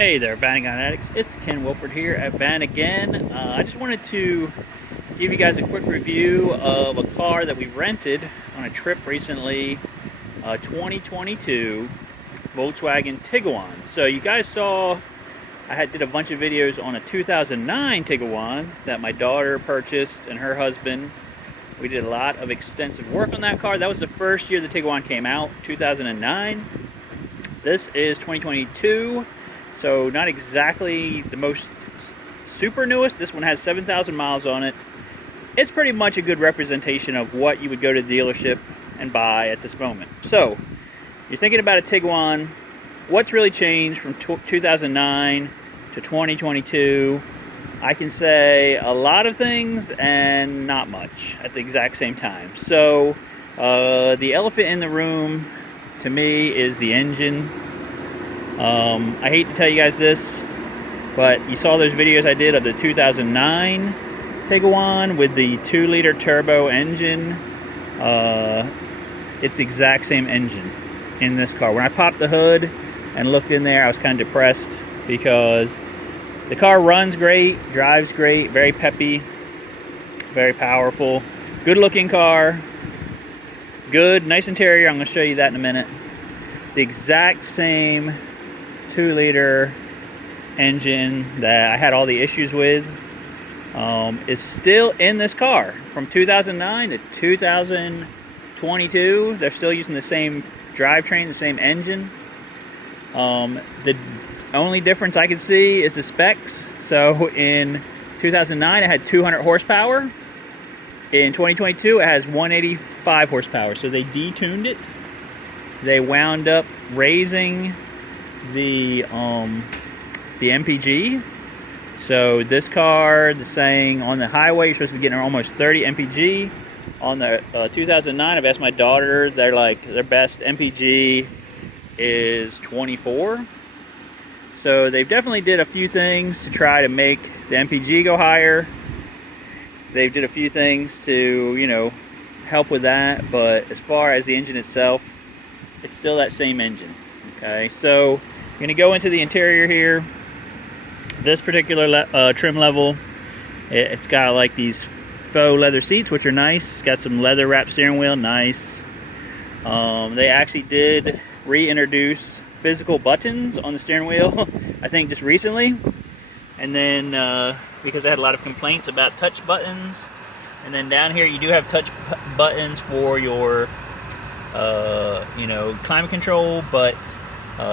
Hey there, Van Addicts. It's Ken Wilford here at Van again. I just wanted to give you guys a quick review of a car that we rented on a trip recently, 2022 Volkswagen Tiguan. So you guys saw I did a bunch of videos on a 2009 Tiguan that my daughter purchased and her husband. We did a lot of extensive work on that car. That was the first year the Tiguan came out, 2009. This is 2022. So not exactly the most super newest. This one has 7,000 miles on it. It's pretty much a good representation of what you would go to the dealership and buy at this moment. So you're thinking about a Tiguan. What's really changed from 2009 to 2022? I can say a lot of things and not much at the exact same time. So the elephant in the room to me is the engine. I hate to tell you guys this, but you saw those videos I did of the 2009 Tiguan with the 2-liter turbo engine. It's the exact same engine in this car. When I popped the hood and looked in there, I was kind of depressed because the car runs great, drives great, very peppy, very powerful, good looking car, good, nice interior. I'm going to show you that in a minute. The exact same 2-liter engine that I had all the issues with is still in this car from 2009 to 2022. They're still using the same drivetrain, the same engine. The only difference I can see is the specs. So in 2009 it had 200 horsepower. In 2022 it has 185 horsepower. So they detuned it. They wound up raising the MPG. So this car, the saying on the highway, you're supposed to be getting almost 30 MPG. On the 2009, I've asked my daughter, they're like, their best MPG is 24. So they've definitely did a few things to try to make the MPG go higher. They did a few things to, you know, help with that. But as far as the engine itself, it's still that same engine. Okay, so I'm going to go into the interior here. This particular trim level, it's got like these faux leather seats, which are nice. It's got some leather wrapped steering wheel, nice. They actually did reintroduce physical buttons on the steering wheel, I think just recently. And then because I had a lot of complaints about touch buttons. And then down here you do have touch buttons for your you know, climate control, but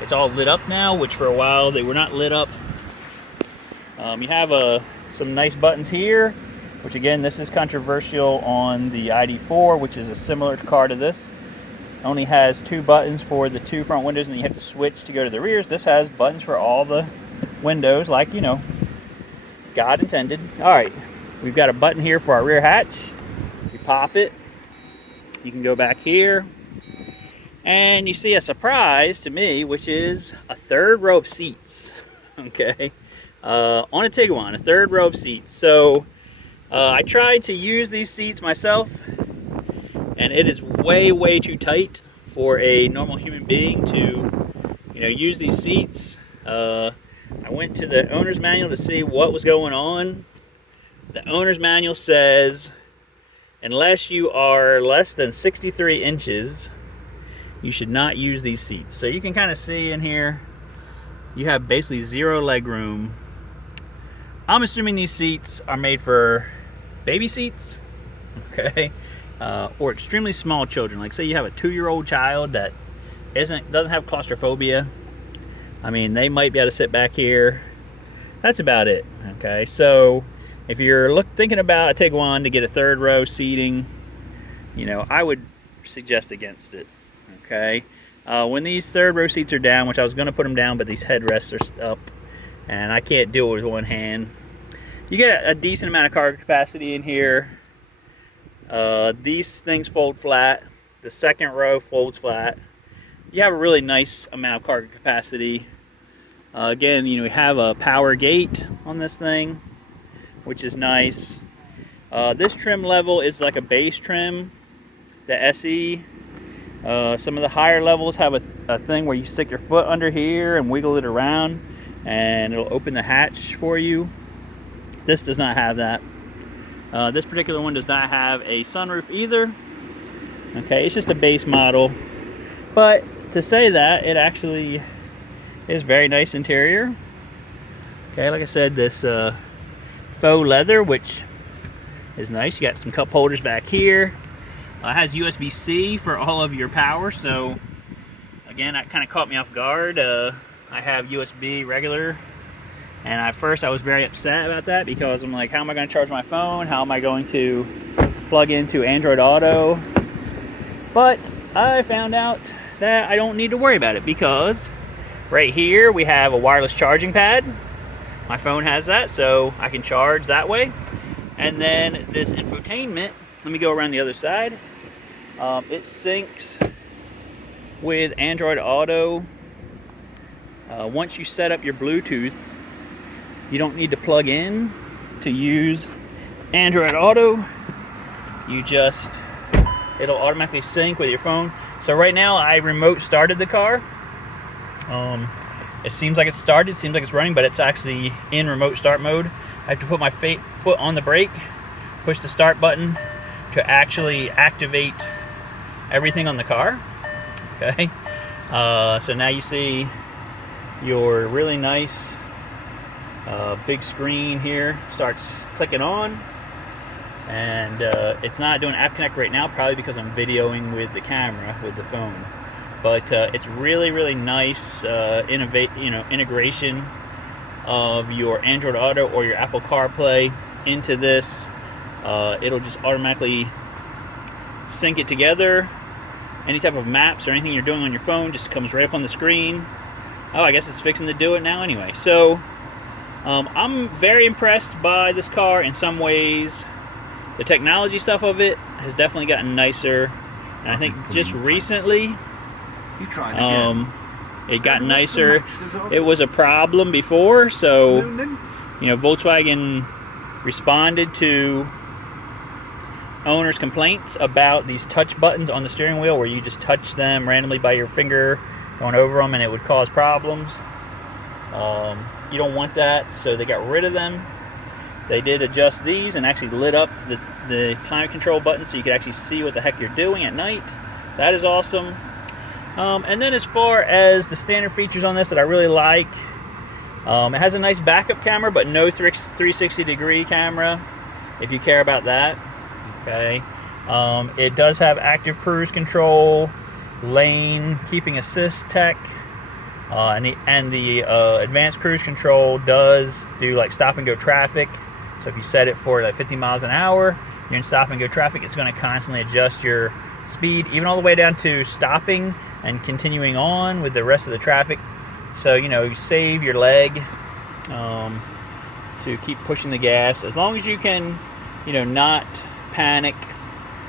it's all lit up now, which for a while they were not lit up. You have some nice buttons here, which again, this is controversial on the ID4, which is a similar car to this. Only has 2 buttons for the 2 front windows, and you have to switch to go to the rears. This has buttons for all the windows, like, you know, God intended. All right, we've got a button here for our rear hatch. You pop it, you can go back here, and you see a surprise to me, which is a 3rd row of seats. Okay, on a Tiguan, a 3rd row of seats. So I tried to use these seats myself, and it is way too tight for a normal human being to, you know, use these seats. I went to the owner's manual to see what was going on. The owner's manual says unless you are less than 63 inches, you should not use these seats. So you can kind of see in here, you have basically 0 leg room. I'm assuming these seats are made for baby seats, okay, or extremely small children. Like say you have a 2-year-old child that doesn't have claustrophobia. I mean, they might be able to sit back here. That's about it. Okay, so if you're thinking about a Tiguan to get a 3rd row seating, you know, I would suggest against it. Okay, when these 3rd row seats are down, which I was going to put them down, but these headrests are up and I can't do it with one hand, you get a decent amount of cargo capacity in here. These things fold flat. The 2nd row folds flat. You have a really nice amount of cargo capacity. Again, you know, we have a power gate on this thing, which is nice. This trim level is like a base trim, the SE. Some of the higher levels have a thing where you stick your foot under here and wiggle it around. and it'll open the hatch for you. This does not have that. This particular one does not have a sunroof either. Okay, it's just a base model. But to say that, it actually is very nice interior. Okay, like I said, this faux leather, which is nice. You got some cup holders back here. It has USB-C for all of your power, so again, that kind of caught me off guard. I have USB regular, and at first I was very upset about that because I'm like, how am I going to charge my phone? How am I going to plug into Android Auto? But I found out that I don't need to worry about it because right here we have a wireless charging pad. My phone has that, so I can charge that way. And then this infotainment, let me go around the other side. It syncs with Android Auto. Once you set up your Bluetooth, you don't need to plug in to use Android Auto. It'll automatically sync with your phone. So right now I remote started the car. It seems like it's started, it seems like it's running, but it's actually in remote start mode. I have to put my foot on the brake, push the start button to actually activate everything on the car. Okay, so now you see your really nice big screen here starts clicking on, and it's not doing App Connect right now, probably because I'm videoing with the camera with the phone. But it's really nice integration of your Android Auto or your Apple CarPlay into this. It'll just automatically sync it together. Any type of maps or anything you're doing on your phone just comes right up on the screen. Oh, I guess it's fixing to do it now anyway. So I'm very impressed by this car in some ways. The technology stuff of it has definitely gotten nicer, and I think just recently it got nicer. It was a problem before, so Volkswagen responded to owners' complaints about these touch buttons on the steering wheel where you just touch them randomly by your finger going over them and it would cause problems. You don't want that, so they got rid of them. They did adjust these and actually lit up the climate control button so you could actually see what the heck you're doing at night. That is awesome. And then as far as the standard features on this that I really like, it has a nice backup camera, but no 360-degree camera, if you care about that. Okay. It does have active cruise control, lane keeping assist tech, and the advanced cruise control does do like stop and go traffic. So if you set it for like 50 miles an hour, you're in stop and go traffic, it's going to constantly adjust your speed, even all the way down to stopping and continuing on with the rest of the traffic. So you save your leg to keep pushing the gas, as long as you can not panic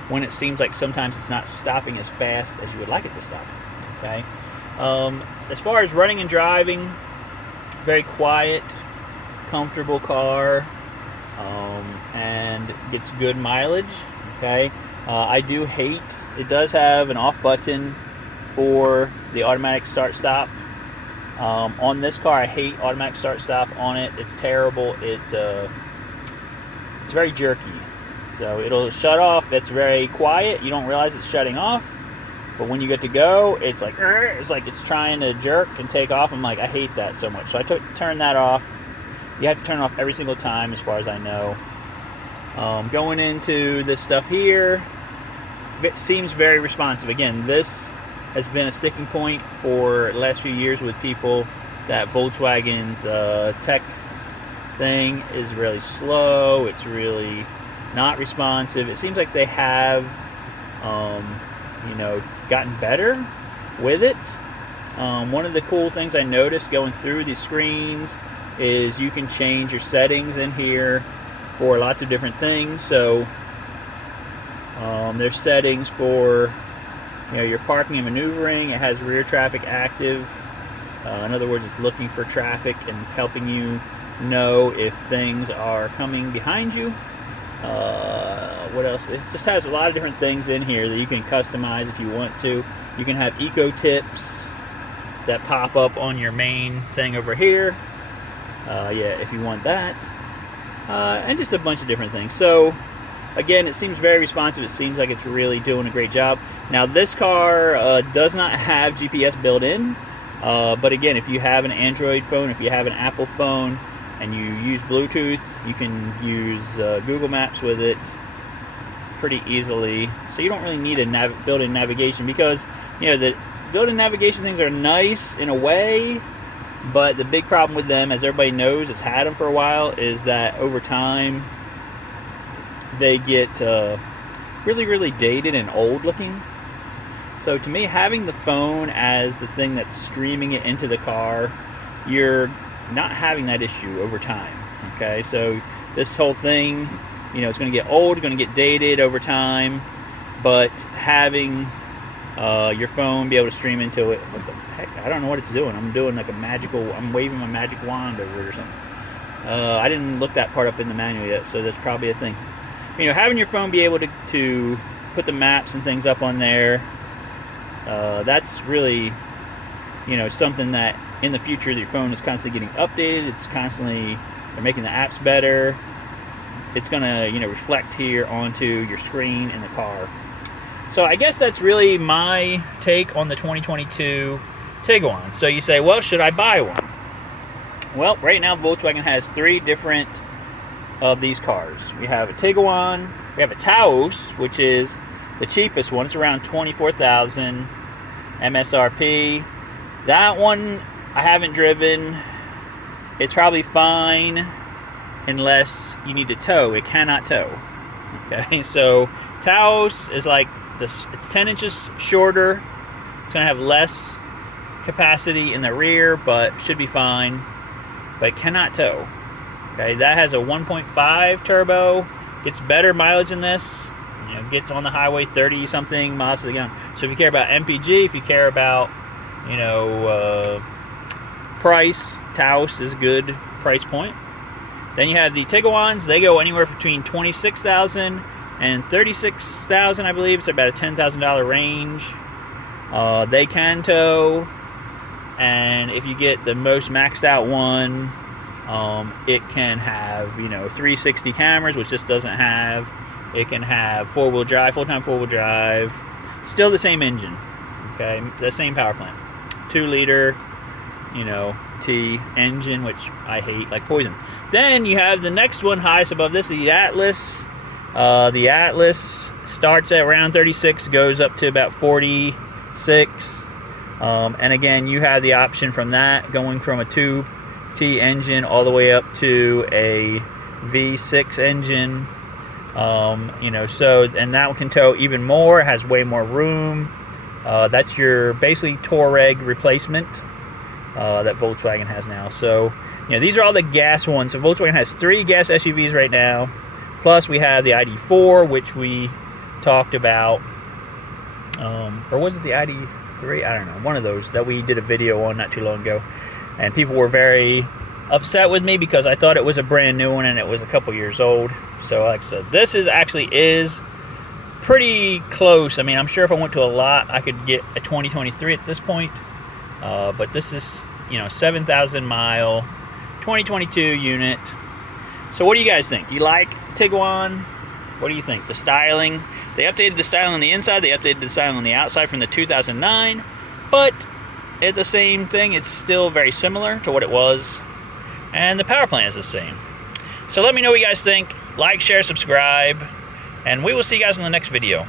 when it seems like sometimes it's not stopping as fast as you would like it to stop. Okay. As far as running and driving, very quiet, comfortable car, and gets good mileage. Okay. I do hate, it does have an off button for the automatic start stop. On this car, I hate automatic start stop on it. It's terrible. It's very jerky. So it'll shut off. It's very quiet. You don't realize it's shutting off. But when you get to go, it's like it's trying to jerk and take off. I'm like, I hate that so much. So I turned that off. You have to turn it off every single time, as far as I know. Going into this stuff here, it seems very responsive. Again, this has been a sticking point for the last few years with people, that Volkswagen's tech thing is really slow. It's really not responsive. It seems like they have, gotten better with it. One of the cool things I noticed going through these screens is you can change your settings in here for lots of different things. So there's settings for your parking and maneuvering. It has rear traffic active. In other words, it's looking for traffic and helping you know if things are coming behind you. What else? It just has a lot of different things in here that you can customize if you want to. You can have eco tips that pop up on your main thing over here. Yeah, if you want that. And just a bunch of different things. So again, it seems very responsive. It seems like it's really doing a great job. Now this car does not have GPS built in, but again, if you have an Android phone, if you have an Apple phone, and you use Bluetooth, you can use Google Maps with it pretty easily. So you don't really need a built-in navigation, because the built-in navigation things are nice in a way, but the big problem with them, as everybody knows, has had them for a while, is that over time they get really, really dated and old looking. So to me, having the phone as the thing that's streaming it into the car, you're not having that issue over time. Okay, so this whole thing, it's going to get old, going to get dated over time, but having your phone be able to stream into it, what the heck, I don't know what it's doing. I'm doing like I'm waving my magic wand over it or something. I didn't look that part up in the manual yet, so that's probably a thing. Having your phone be able to put the maps and things up on there, that's really, something that in the future your phone is constantly getting updated. It's constantly, they're making the apps better. It's going to, reflect here onto your screen in the car. So I guess that's really my take on the 2022 Tiguan. So you say, well, should I buy one? Well, right now Volkswagen has 3 different of these cars. We have a Tiguan, we have a Taos, which is the cheapest one. It's around $24,000 MSRP. That one I haven't driven. It's probably fine unless you need to tow. It cannot tow. Okay, so Taos is like this. It's 10 inches shorter. It's going to have less capacity in the rear, but should be fine. But it cannot tow. Okay, that has a 1.5 turbo. Gets better mileage than this. Gets on the highway 30 something miles to the gallon. So if you care about MPG, if you care about price, Taos is a good price point. Then you have the Tiguans. They go anywhere between $26,000 and $36,000, I believe. It's about a $10,000 range. They can tow, and if you get the most maxed out one, it can have 360 cameras, which this doesn't have. It can have full-time 4-wheel drive. Still the same engine, okay, the same power plant, 2-liter, T engine, which I hate like poison. Then you have the next one highest above this, the Atlas. The Atlas starts at around 36, goes up to about 46. And again, you have the option from that, going from a 2T engine all the way up to a V6 engine. So, and that one can tow even more. It has way more room. That's your basically Touareg replacement that Volkswagen has now. So, these are all the gas ones. So Volkswagen has 3 gas SUVs right now. Plus we have the ID4, which we talked about. Or was it the ID3? I don't know. One of those that we did a video on not too long ago. And people were very upset with me because I thought it was a brand new one and it was a couple years old. So like I said, this is pretty close. I mean, I'm sure if I went to a lot, I could get a 2023 at this point. But this is, 7,000 mile, 2022 unit. So what do you guys think? Do you like Tiguan? What do you think? The styling. They updated the styling on the inside. They updated the styling on the outside from the 2009. But it's the same thing. It's still very similar to what it was. And the power plant is the same. So let me know what you guys think. Like, share, subscribe. And we will see you guys in the next video.